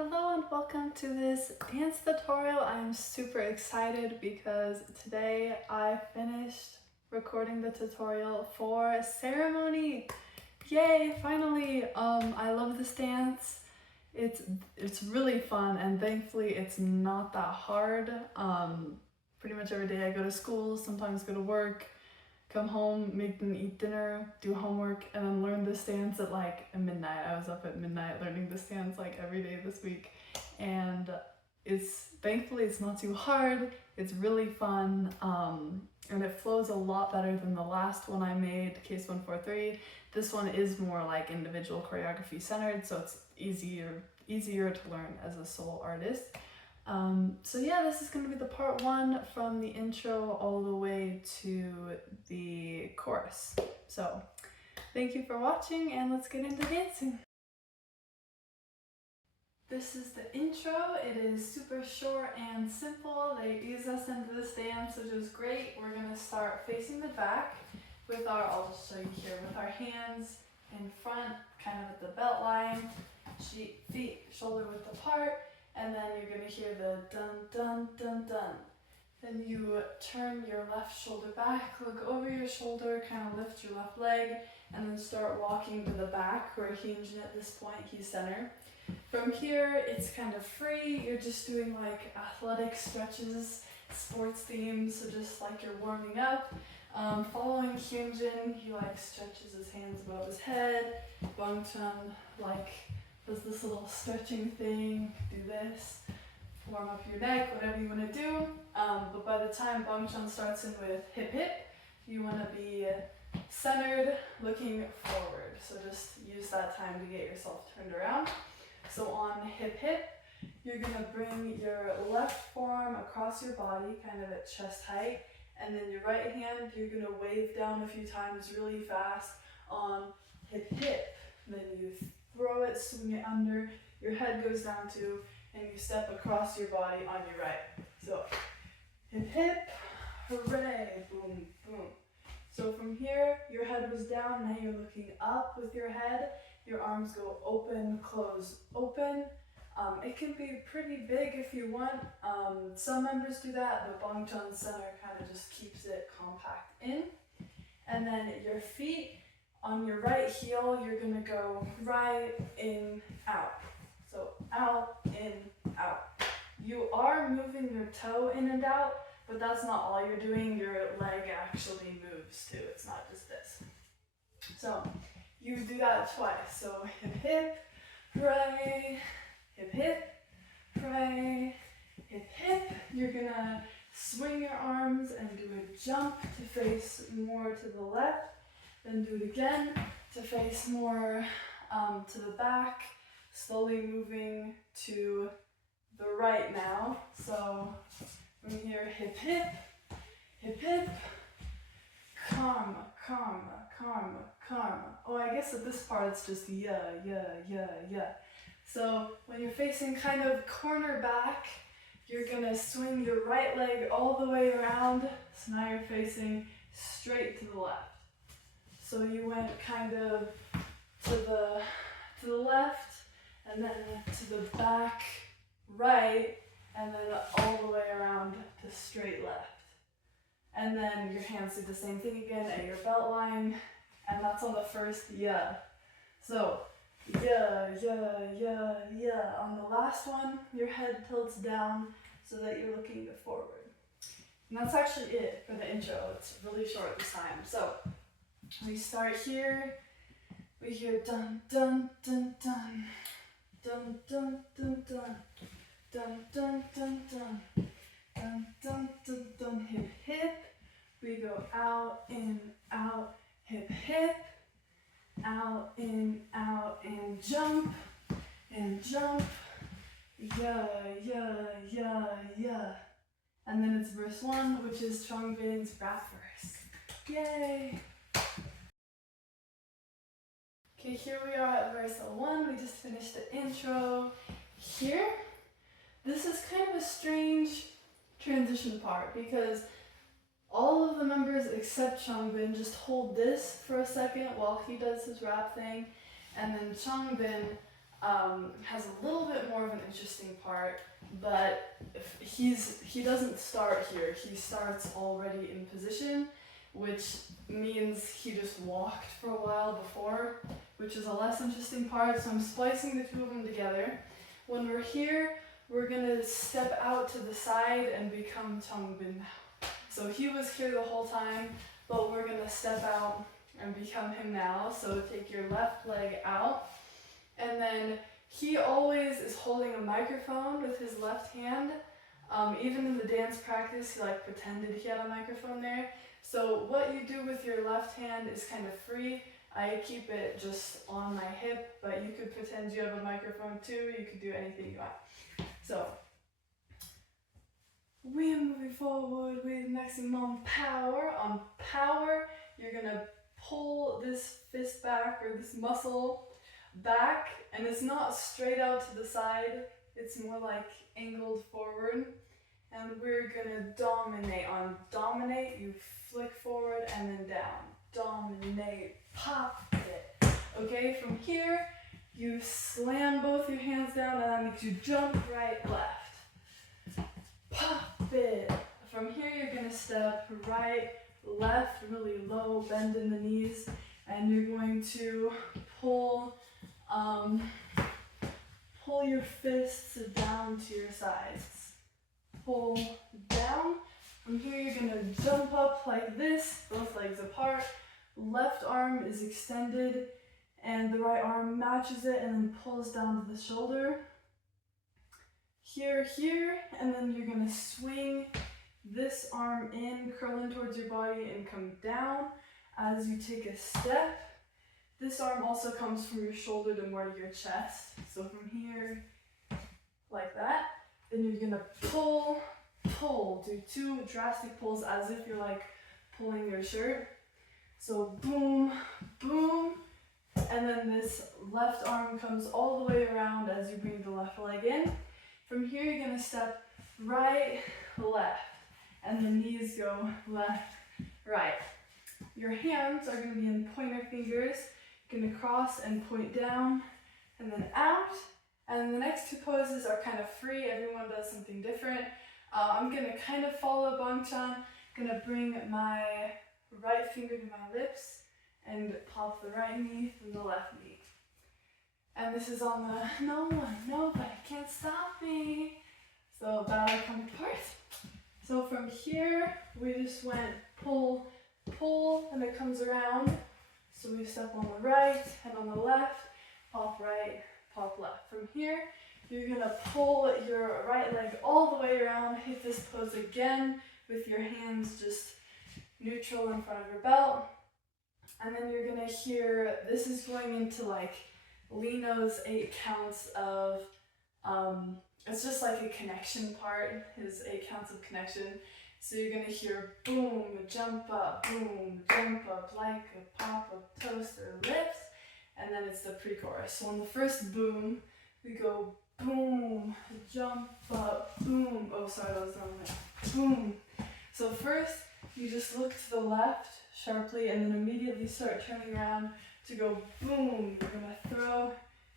Hello and welcome to this dance tutorial. I'm super excited because today I finished recording the tutorial for ceremony. Yay, finally! I love this dance. It's really fun and thankfully it's not that hard. Pretty much every day I go to school, sometimes go to work, come home, make them eat dinner, do homework, and then learn this dance at like midnight. I was up at midnight learning this dance like every day this week, and thankfully it's not too hard. It's really fun, and it flows a lot better than the last one I made, Case 143. This one is more like individual choreography centered, so it's easier to learn as a sole artist. So yeah, this is going to be the part one from the intro all the way to the chorus. So thank you for watching and let's get into dancing. This is the intro. It is super short and simple. They ease us into this dance, which is great. We're going to start facing the back with I'll just show you here, with our hands in front, kind of at the belt line, feet shoulder width apart. And then you're going to hear the dun dun dun dun. Then you turn your left shoulder back, look over your shoulder, kind of lift your left leg, and then start walking to the back. We're hinging at this point, he's center. From here, it's kind of free. You're just doing like athletic stretches, sports themes, so just like you're warming up. Following Hyunjin, he like stretches his hands above his head. Bangchan like does this little stretching thing, do this, warm up your neck, whatever you want to do. But by the time Bangchan starts in with hip hip, you want to be centered, looking forward. So just use that time to get yourself turned around. So on hip hip, you're going to bring your left forearm across your body, kind of at chest height, and then your right hand, you're going to wave down a few times really fast on hip hip. Then you throw it, swing it under, your head goes down too, and you step across your body on your right. So hip hip, hooray, boom, boom. So from here, your head was down, now you're looking up with your head. Your arms go open, close, open. It can be pretty big if you want. Some members do that, but Bangchan's center kind of just keeps it compact in. And then your feet, on your right heel, you're going to go right, in, out. So out, in, out. You are moving your toe in and out, but that's not all you're doing. Your leg actually moves too. It's not just this. So you do that twice. So hip, hip, hooray, hip, hip, hooray, hip, hip. You're going to swing your arms and do a jump to face more to the left. Then do it again to face more to the back, slowly moving to the right now. So from here, hip, hip, hip, hip, karma, karma, karma, karma. Oh, I guess at this part it's just yeah, yeah, yeah, yeah. So when you're facing kind of corner back, you're gonna swing your right leg all the way around. So now you're facing straight to the left. So you went kind of to the left, and then to the back right, and then all the way around to straight left. And then your hands do the same thing again at your belt line, and that's on the first yeah. So yeah, yeah, yeah, yeah. On the last one, your head tilts down so that you're looking forward. And that's actually it for the intro. It's really short this time. So we start here, we hear dun dun dun dun, dun dun dun dun, dun dun dun dun, dun dun dun dun, hip hip, we go out, in, out, hip hip, out, in, jump, yeah, yeah, yeah, yeah. And then it's verse 1, which is Chongbin's rap verse. Yay! Okay, here we are at verse 1. We just finished the intro. Here, this is kind of a strange transition part because all of the members except Chongbin just hold this for a second while he does his rap thing, and then Chongbin has a little bit more of an interesting part, but he doesn't start here. He starts already in position, which means he just walked for a while before, which is a less interesting part. So I'm splicing the two of them together. When we're here, we're gonna step out to the side and become Changbin. So he was here the whole time, but we're gonna step out and become him now. So take your left leg out, and then he always is holding a microphone with his left hand. Even in the dance practice, he like pretended he had a microphone there. So what you do with your left hand is kind of free. I keep it just on my hip, but you could pretend you have a microphone too. You could do anything you want. So we are moving forward with maximum power. On power, you're gonna pull this fist back, or this muscle back, and it's not straight out to the side, it's more like angled forward. And we're gonna dominate. On dominate, you flick forward and then down. Dominate, pop it. Okay, from here, you slam both your hands down, and that makes you jump right, left. Pop it. From here, you're gonna step right, left, really low, bend in the knees, and you're going to pull your fists down to your sides. Pull down. From here, you're gonna jump up like this, both legs apart. Left arm is extended, and the right arm matches it and then pulls down to the shoulder. Here, and then you're gonna swing this arm in, curl in towards your body, and come down as you take a step. This arm also comes from your shoulder to more to your chest. So from here, like that. Then you're gonna pull. Do two drastic pulls as if you're like pulling your shirt. So boom, boom. And then this left arm comes all the way around as you bring the left leg in. From here, you're gonna step right, left. And the knees go left, right. Your hands are gonna be in pointer fingers. You're gonna cross and point down and then out. And the next two poses are kind of free. Everyone does something different. I'm gonna kind of follow Bangchan. Gonna bring my right finger to my lips and pop the right knee from the left knee. And this is on the nobody can't stop me. So ballet counterpart. So from here, we just went pull, and it comes around. So we step on the right and on the left, pop right, pop left. From here, you're gonna pull your right leg all the way around, hit this pose again with your hands just neutral in front of your belt. And then you're gonna hear, this is going into like Lino's 8 counts of, it's just like a connection part, his 8 counts of connection. So you're gonna hear boom, jump up, like a pop-up toaster lifts, and then it's the pre-chorus. So on the first boom, we go boom, jump up, boom. Oh, sorry, that was the wrong way. Boom. So first, you just look to the left sharply, and then immediately start turning around to go boom. You're gonna throw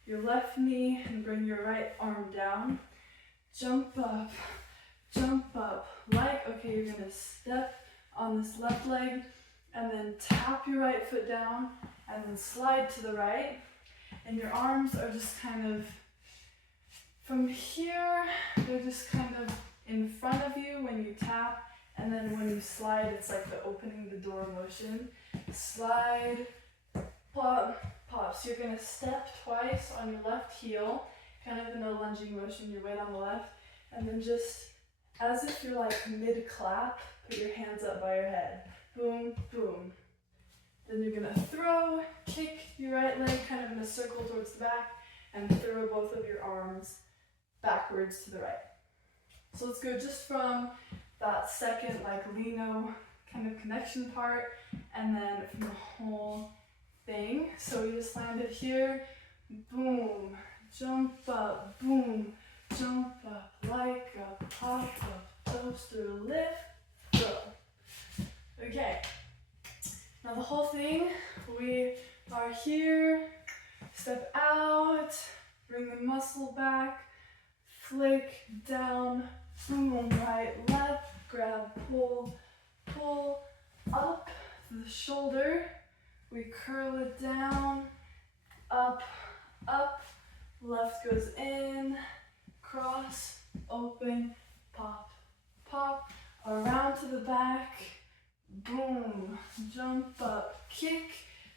your left knee and bring your right arm down. Jump up, like, okay, you're gonna step on this left leg, and then tap your right foot down, and then slide to the right. And your arms are just kind of, from here, they're just kind of in front of you when you tap, and then when you slide, it's like the opening the door motion. Slide, pop, pop. So you're gonna step twice on your left heel, kind of in a lunging motion, your weight on the left, and then just as if you're like mid-clap, put your hands up by your head. Boom, boom. Then you're gonna throw, kick your right leg kind of in a circle towards the back, and throw both of your arms backwards to the right. So let's go just from that second like Lino kind of connection part, and then from the whole thing. So we just landed here, boom, jump up, boom, jump up, like a pop-up toaster lift, throw. Okay, now the whole thing, we are here, step out, bring the muscle back, flick, down, boom, right, left, grab, pull, pull, up the shoulder, we curl it down, up, up, left goes in, cross, open, pop, pop, around to the back, boom, jump up, kick,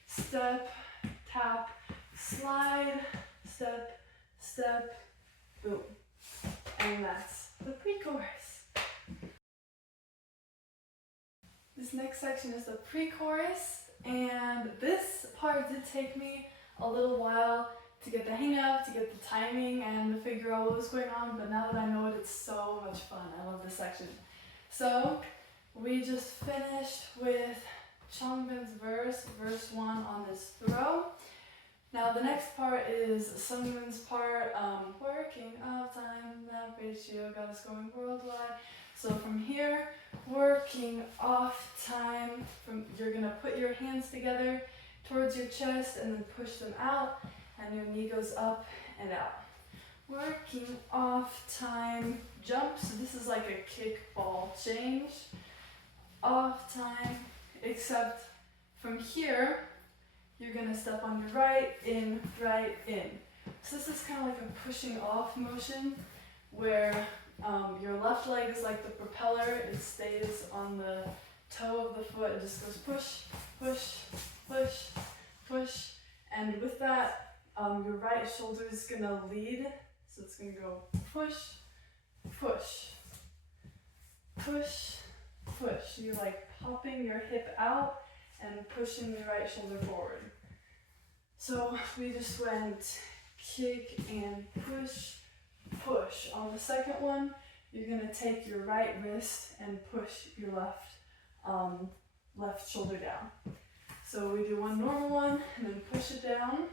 step, tap, slide, step, step, boom. And that's the pre-chorus. This next section is the pre-chorus, and this part did take me a little while to get the hang of, to get the timing and to figure out what was going on, but now that I know it, it's so much fun. I love this section. So we just finished with Changbin's verse 1 on this throw. Now the next part is Sungmin's part, working off time, that ratio got us going worldwide. So from here, working off time, you're gonna put your hands together towards your chest and then push them out, and your knee goes up and out. Working off time, jump, so this is like a kickball change. Off time, except from here, you're gonna step on your right in. So this is kind of like a pushing off motion where your left leg is like the propeller, it stays on the toe of the foot, it just goes push, push, push, push, and with that, your right shoulder is gonna lead, so it's gonna go push, push, push, push. You're like popping your hip out and pushing the right shoulder forward. So we just went kick and push, push. On the second one, you're gonna take your right wrist and push your left shoulder down. So we do one normal one and then push it down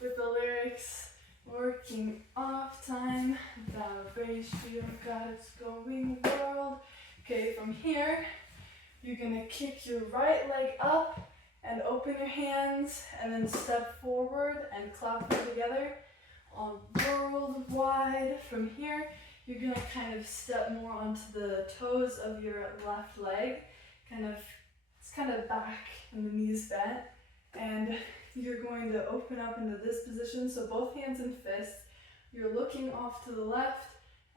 with the lyrics, working off time, the ratio got us going world. Okay, from here, you're gonna kick your right leg up and open your hands and then step forward and clap them together on worldwide. From here, you're gonna kind of step more onto the toes of your left leg, it's kind of back and the knees bent, and you're going to open up into this position, so both hands and fists, you're looking off to the left,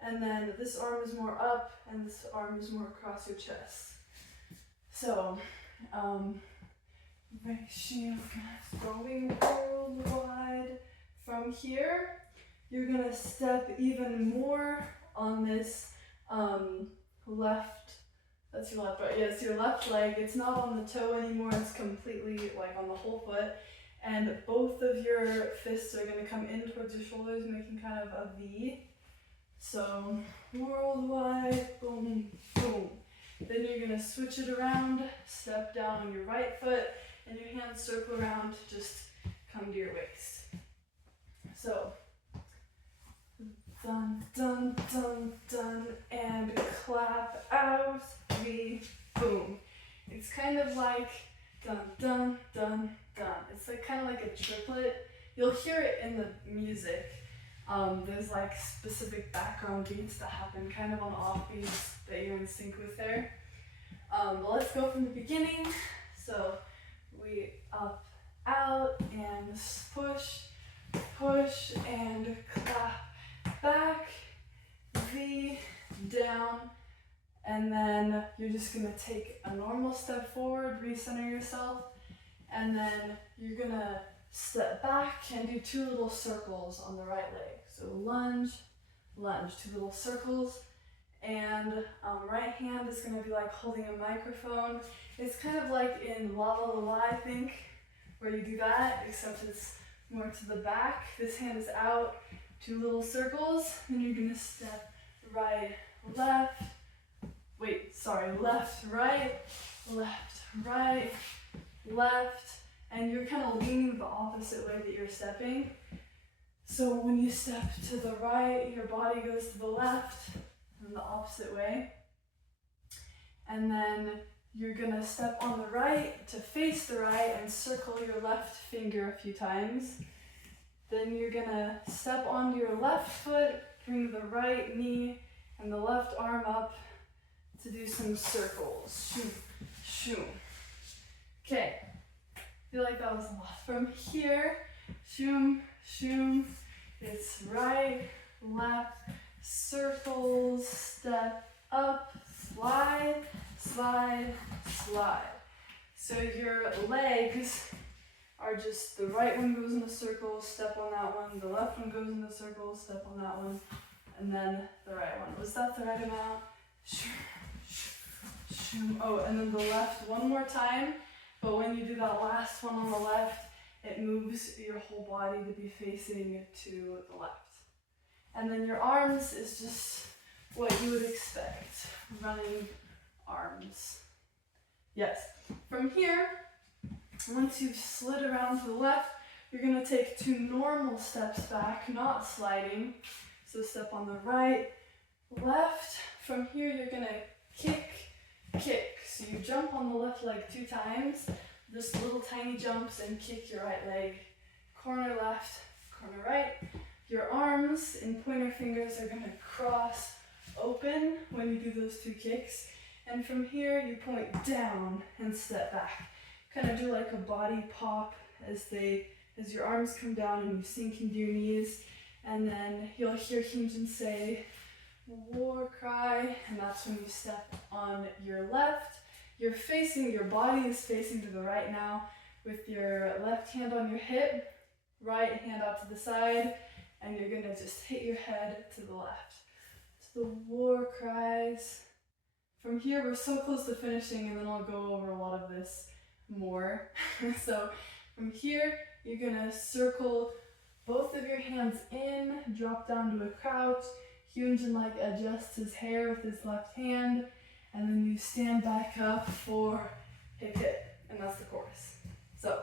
and then this arm is more up and this arm is more across your chest. So, ratio going worldwide. From here, you're gonna step even more on this left, that's your left, right? Yeah, it's your left leg. It's not on the toe anymore, it's completely like on the whole foot. And both of your fists are gonna come in towards your shoulders, making kind of a V. So, worldwide, boom, boom. Then you're gonna switch it around, step down on your right foot, and your hands circle around to just come to your waist. So, dun, dun, dun, dun, and clap out, V, boom. It's kind of like dun, dun, dun, dun. It's like kind of like a triplet. You'll hear it in the music. There's like specific background beats that happen kind of on off beats that you're in sync with there. But let's go from the beginning. So we up, out, and push, push, and clap back, V, down, and then you're just gonna take a normal step forward, recenter yourself, and then you're gonna step back and do 2 little circles on the right leg. So lunge, lunge, 2 little circles, and right hand is gonna be like holding a microphone. It's kind of like in La La La La, I think, where you do that, except it's more to the back. This hand is out, 2 little circles, and you're gonna step right, left, left, right, left, and you're kind of leaning the opposite way that you're stepping. So when you step to the right, your body goes to the left, and the opposite way. And then you're gonna step on the right to face the right and circle your left finger a few times. Then you're gonna step onto your left foot, bring the right knee and the left arm up to do some circles. Shoo, shoo. Okay, I feel like that was a lot. From here, shoom, shoom, it's right, left, circles, step up, slide, slide, slide. So your legs are just the right one goes in a circle, step on that one, the left one goes in a circle, step on that one, and then the right one. Was that the right amount? Oh, and then the left one more time, but when you do that last one on the left, it moves your whole body to be facing to the left. And then your arms is just what you would expect, running arms. Yes. From here, once you've slid around to the left, you're going to take 2 normal steps back, not sliding. So step on the right, left. From here, you're going to kick, kick. So you jump on the left leg 2 times, just little tiny jumps, and kick your right leg. Corner left, corner right. Your arms and pointer fingers are going to cross open when you do those 2 kicks. And from here, you point down and step back. Kind of do like a body pop as your arms come down and you sink into your knees. And then you'll hear Hyunjin say, war cry, and that's when you step on your left. Your body is facing to the right now with your left hand on your hip, right hand out to the side, and you're gonna just hit your head to the left. So the war cries. From here, we're so close to finishing, and then I'll go over a lot of this more. So from here, you're gonna circle both of your hands in, drop down to a crouch. Hyunjin like adjusts his hair with his left hand, and then you stand back up for hip hip, and that's the chorus. So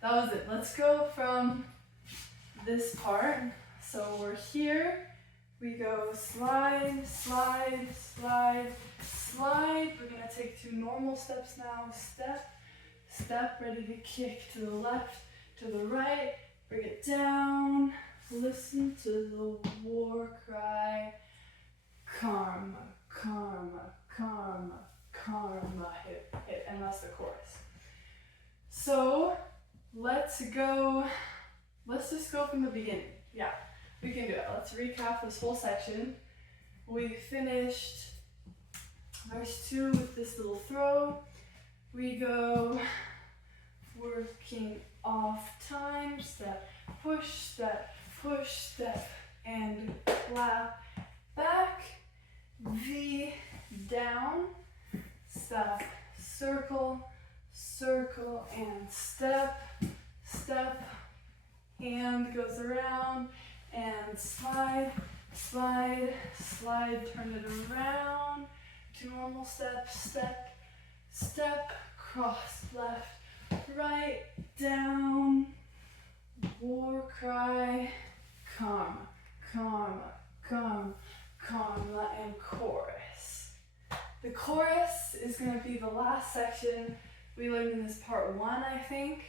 that was it. Let's go from this part. So we're here. We go slide, slide, slide, slide. We're gonna take 2 normal steps now. Step, step, ready to kick to the left, to the right. Bring it down. Listen to the war cry. Karma, karma, karma, karma. Hit, hit, and that's the chorus. So let's just go from the beginning. Yeah. We can do it. Let's recap this whole section. We finished verse 2 with this little throw. We go working off time, step, push, and clap back. V down, step, circle, circle, and step, step. Hand goes around. And slide, slide, slide, turn it around. 2 normal steps, step, step, cross, left, right, down, war cry, karma, karma, karma, karma, and chorus. The chorus is going to be the last section we learned in this part 1, I think.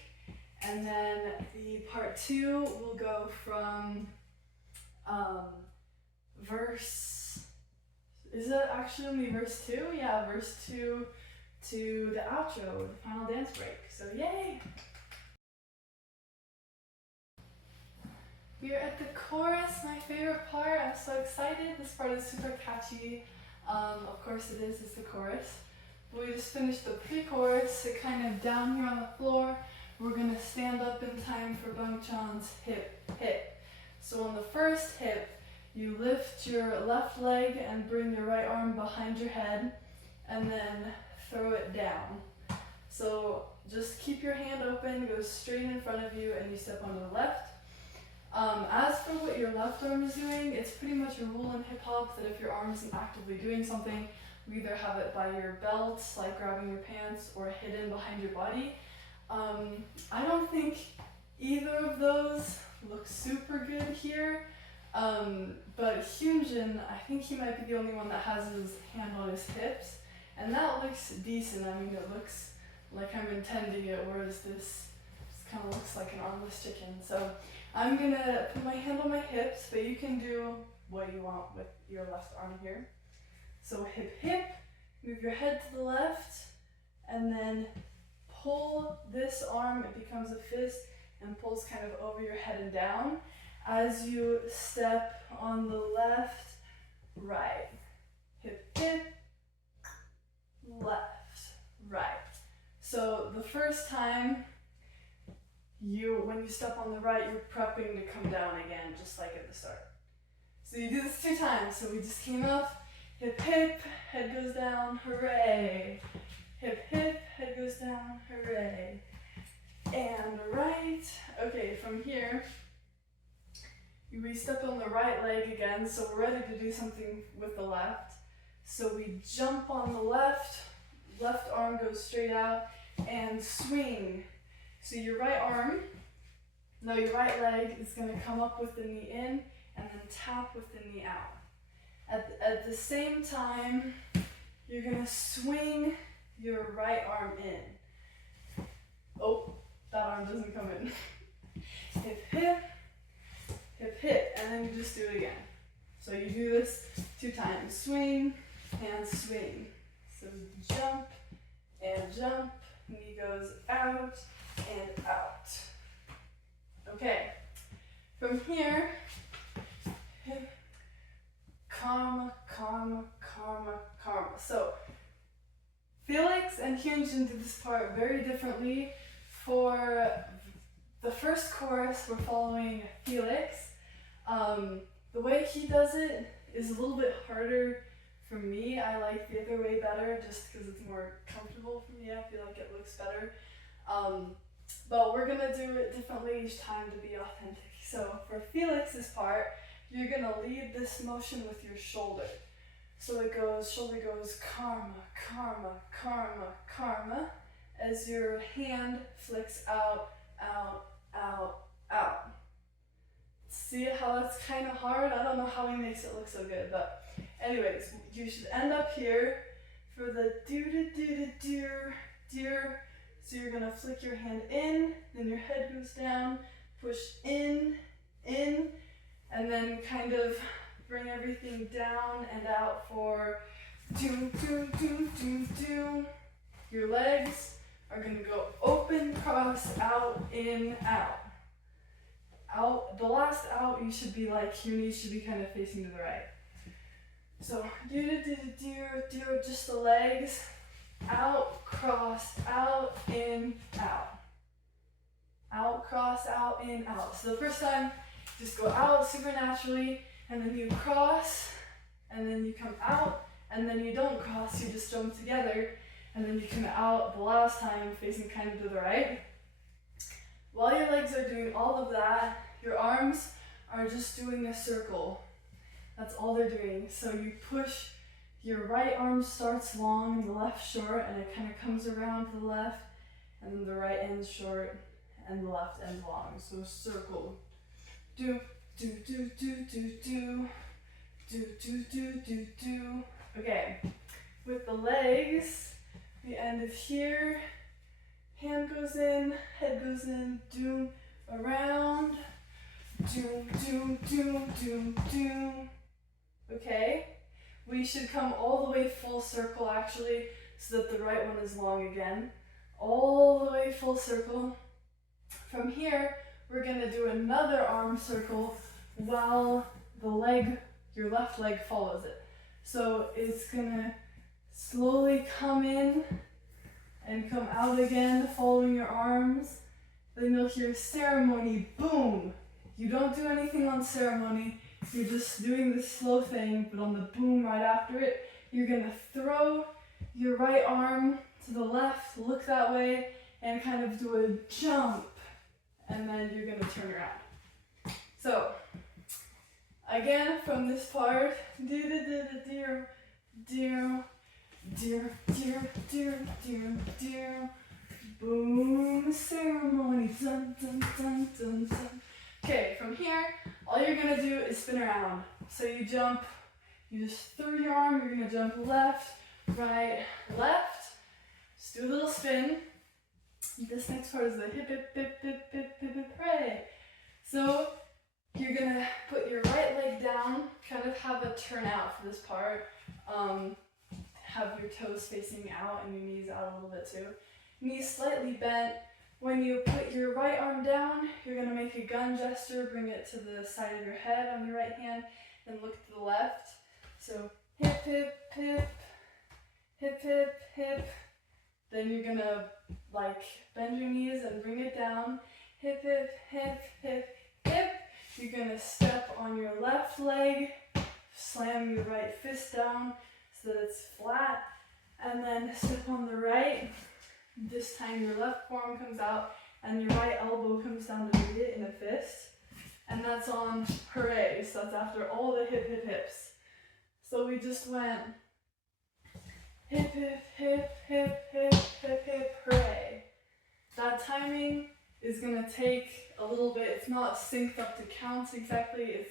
And then the part 2 will go from is it actually only verse 2? Yeah, verse 2 to the outro, the final dance break. So yay! We're at the chorus, my favorite part. I'm so excited. This part is super catchy. Of course it is, it's the chorus. We just finished the pre-chorus, so kind of down here on the floor. We're gonna stand up in time for Bangchan's hip, hip. So on the first hip, you lift your left leg and bring your right arm behind your head, and then throw it down. So just keep your hand open, go straight in front of you, and you step onto the left. As for what your left arm is doing, it's pretty much a rule in hip hop that if your arm isn't actively doing something, you either have it by your belt, like grabbing your pants, or hidden behind your body. I don't think either of those look super good here. But Hyunjin, I think he might be the only one that has his hand on his hips, and that looks decent. I mean, it looks like I'm intending it, whereas this is kind of looks like an armless chicken. So I'm gonna put my hand on my hips, but you can do what you want with your left arm here. So hip, hip, move your head to the left, and then pull this arm, it becomes a fist, and pulls kind of over your head and down as you step on the left, right. Hip, hip, left, right. So the first time, when you step on the right, you're prepping to come down again, just like at the start. So you do this 2 times. So we just came up, hip, hip, head goes down, hooray. Hip, hip, head goes down, hooray. And right. Okay, from here, we step on the right leg again, so we're ready to do something with the left. So we jump on the left arm goes straight out, and swing. So your right leg is going to come up with the knee in, and then tap with the knee out. At the same time, you're going to swing your right arm in. Oh, that arm doesn't come in. Hip, hip, hip, hip, and then you just do it again. So you do this 2 times. Swing and swing. So jump and jump, knee goes out and out. Okay, from here, hip, karma, karma, karma, karma. So Felix and Hyunjin did this part very differently. For the first chorus, we're following Felix. The way he does it is a little bit harder for me. I like the other way better just because it's more comfortable for me. I feel like it looks better. But we're gonna do it differently each time to be authentic. So for Felix's part, you're gonna lead this motion with your shoulder. So it goes, shoulder goes karma, karma, karma, karma, as your hand flicks out, out, out, out. See how that's kind of hard? I don't know how he makes it look so good, but anyways, you should end up here for the do-do-do-do-do. So you're gonna flick your hand in, then your head goes down, push in, and then kind of bring everything down and out for do, do, do, do, do. Your legs are gonna go open, cross, out, in, out. Out, the last out, you should be like, your knees should be kind of facing to the right. So, do, just the legs, out, cross, out, in, out. Out, cross, out, in, out. So the first time, just go out super naturally, and then you cross, and then you come out, and then you don't cross, you just jump together, and then you come out the last time facing kind of to the right. While your legs are doing all of that, your arms are just doing a circle. That's all they're doing. So you push, your right arm starts long and the left short, and it kind of comes around to the left, and then the right end's short and the left end's long. So circle. Do, do, do, do, do, do. Do, do, do, do, do. Okay. With the legs, we end it here. Hand goes in, head goes in, doom, around, doom, doom, doom, doom, doom. Okay? We should come all the way full circle actually, so that the right one is long again. All the way full circle. From here, we're gonna do another arm circle while the leg, your left leg follows it. So it's gonna slowly come in and come out again, following your arms. Then you'll hear ceremony, boom. You don't do anything on ceremony, you're just doing this slow thing, but on the boom right after it, you're gonna throw your right arm to the left, look that way, and kind of do a jump, and then you're gonna turn around. So, again, from this part, dear, dear, dear, dear, dear, dear, dear, boom, ceremony, dun, dun, dun, dun, dun. Okay, from here, all you're gonna do is spin around. So you jump, you just throw your arm, you're gonna jump left, right, left, just do a little spin, This next part is the hip, hip, hip, hip, hip, hip, hip, hooray. So you're gonna put your right leg down, kind of have a turn out for this part. Have your toes facing out and your knees out a little bit too. Knees slightly bent. When you put your right arm down, you're gonna make a gun gesture, bring it to the side of your head on your right hand, then look to the left. So hip, hip, hip, hip, hip, hip. Then you're gonna like bend your knees and bring it down. Hip, hip, hip, hip, hip. You're gonna step on your left leg, slam your right fist down so that it's flat, and then step on the right. This time your left forearm comes out and your right elbow comes down to meet it in a fist. And that's on hooray, so that's after all the hip, hip, hips. So we just went hip, hip, hip, hip, hip, hip, hip, hooray. That timing is gonna take a little bit. It's not synced up to counts exactly.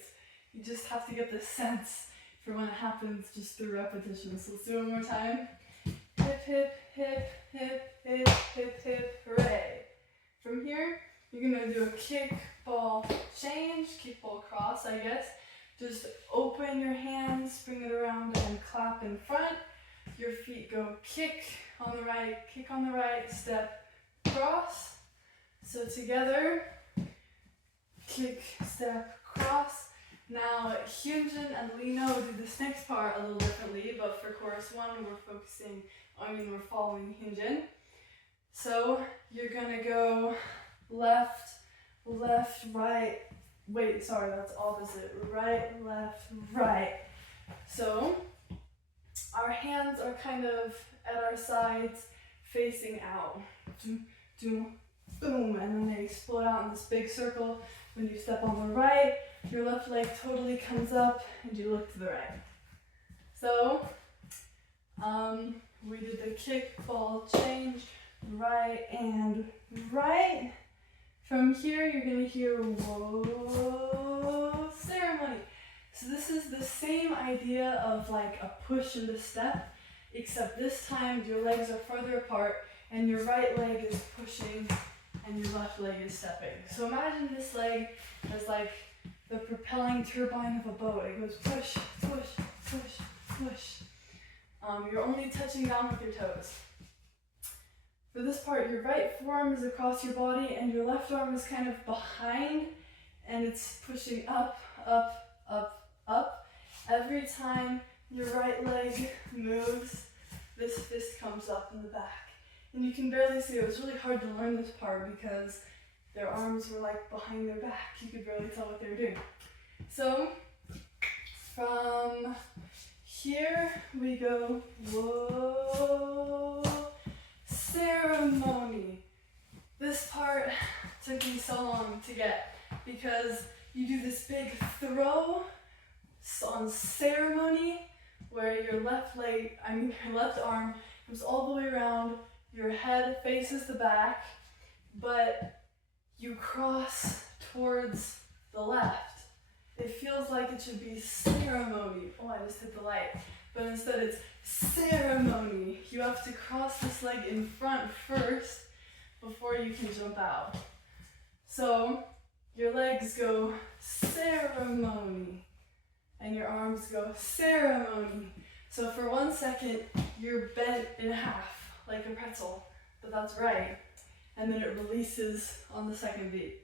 You just have to get the sense for when it happens just through repetition. So let's do it one more time. Hip, hip, hip, hip, hip, hip, hip, hooray. From here, you're gonna do a kick, ball, change, kick, ball, cross, I guess. Just open your hands, bring it around and clap in front. Your feet go kick on the right, step, cross. So together, kick, step, cross. Now Hyunjin and Lino do this next part a little differently, but for chorus one, we're following Hyunjin. So you're gonna go left, left, right. Wait, sorry, that's opposite. Right, left, right. So our hands are kind of at our sides, facing out. Doom, doom, boom, and then they explode out in this big circle. When you step on the right, your left leg totally comes up and you look to the right. So, we did the kick, ball, change, right and right. From here, you're gonna hear whoa, ceremony. So this is the same idea of like a push and a step, except this time your legs are further apart and your right leg is pushing and your left leg is stepping. So imagine this leg as like the propelling turbine of a boat. It goes push, push, push, push. You're only touching down with your toes. For this part, your right forearm is across your body and your left arm is kind of behind and it's pushing up, up, up, up. Every time your right leg moves, this fist comes up in the back. And you can barely see, it was really hard to learn this part because their arms were like behind their back. You could barely tell what they were doing. So, from here we go, whoa, ceremony. This part took me so long to get because you do this big throw on ceremony where your left arm comes all the way around, your head faces the back, but you cross towards the left. It feels like it should be ceremony. Oh, I just hit the light. But instead it's ceremony. You have to cross this leg in front first before you can jump out. So your legs go ceremony and your arms go ceremony. So for 1 second, you're bent in half like a pretzel, but that's right. And then it releases on the second beat.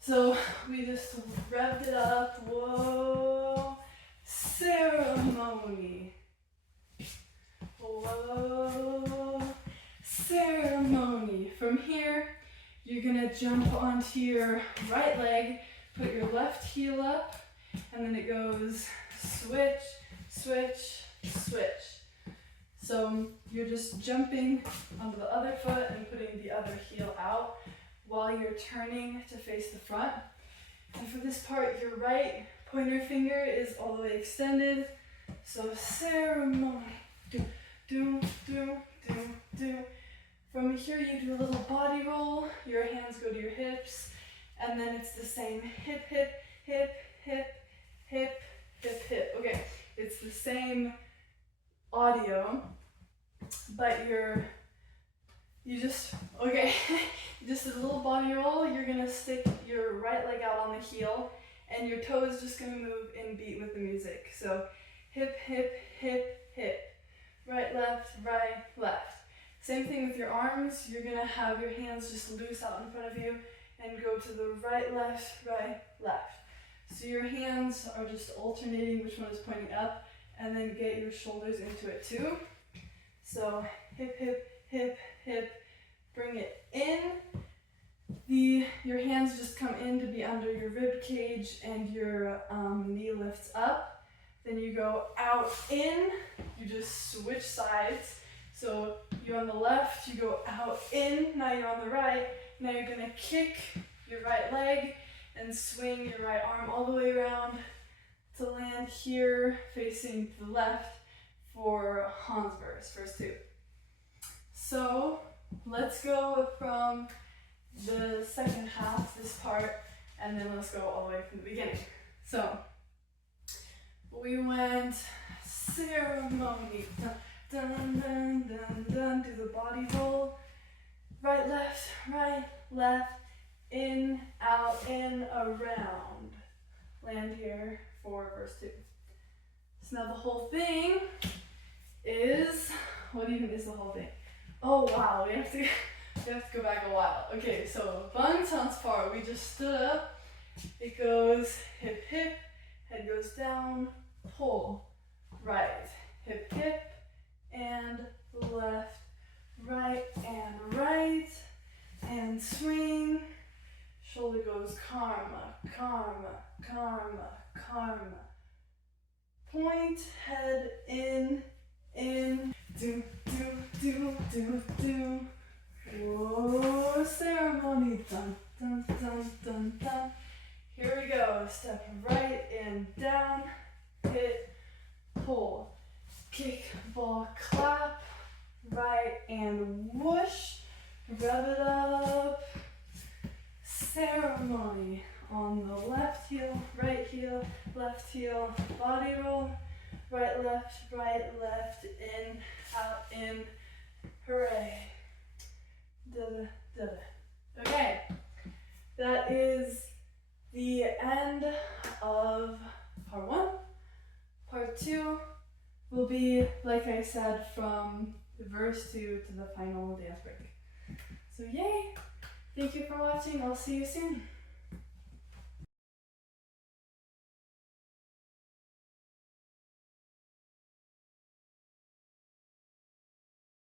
So we just revved it up, whoa, ceremony, whoa, ceremony. From here, you're gonna jump onto your right leg, put your left heel up, and then it goes switch, switch, switch. So you're just jumping onto the other foot and putting the other heel out while you're turning to face the front. And for this part, your right pointer finger is all the way extended. So ceremony, do, do, do, do, do. From here, you do a little body roll. Your hands go to your hips, and then it's the same hip, hip, hip, hip, hip, hip, hip. Okay, it's the same audio, but your Okay, just a little body roll. You're gonna stick your right leg out on the heel and your toe is just gonna move in beat with the music. So hip, hip, hip, hip. Right, left, right, left. Same thing with your arms. You're gonna have your hands just loose out in front of you and go to the right, left, right, left. So your hands are just alternating which one is pointing up, and then get your shoulders into it too. So hip, hip, hip, hip, bring it in. Your hands just come in to be under your rib cage and your knee lifts up. Then you go out in, you just switch sides. So you're on the left, you go out in, now you're on the right. Now you're gonna kick your right leg and swing your right arm all the way around to land here facing to the left for Hansverse, first two. So let's go from the second half, this part, and then let's go all the way from the beginning. So we went ceremony, dun dun dun dun dun, do the body roll, right, left, in, out, in, around. Land here for verse 2. So now the whole thing is, what even is the whole thing? Oh wow, we have to go back a while. Okay, so Bang Chan's part, we just stood up, it goes hip hip, head goes down, pull, right, hip hip, and left, and swing, shoulder goes karma, karma, karma, karma, point, head in, do, do, do, do, do. Whoa, ceremony, dun, dun, dun, dun, dun. Here we go, step right and down, hit, pull, kick, ball, clap, right and whoosh, rev it up, ceremony, on the left heel, left heel, body roll, right, left, in, out, in, hooray. Da-da, da-da. Okay, that is the end of part 1. Part 2 will be, like I said, from the verse 2 to the final dance break. So yay! Thank you for watching. I'll see you soon.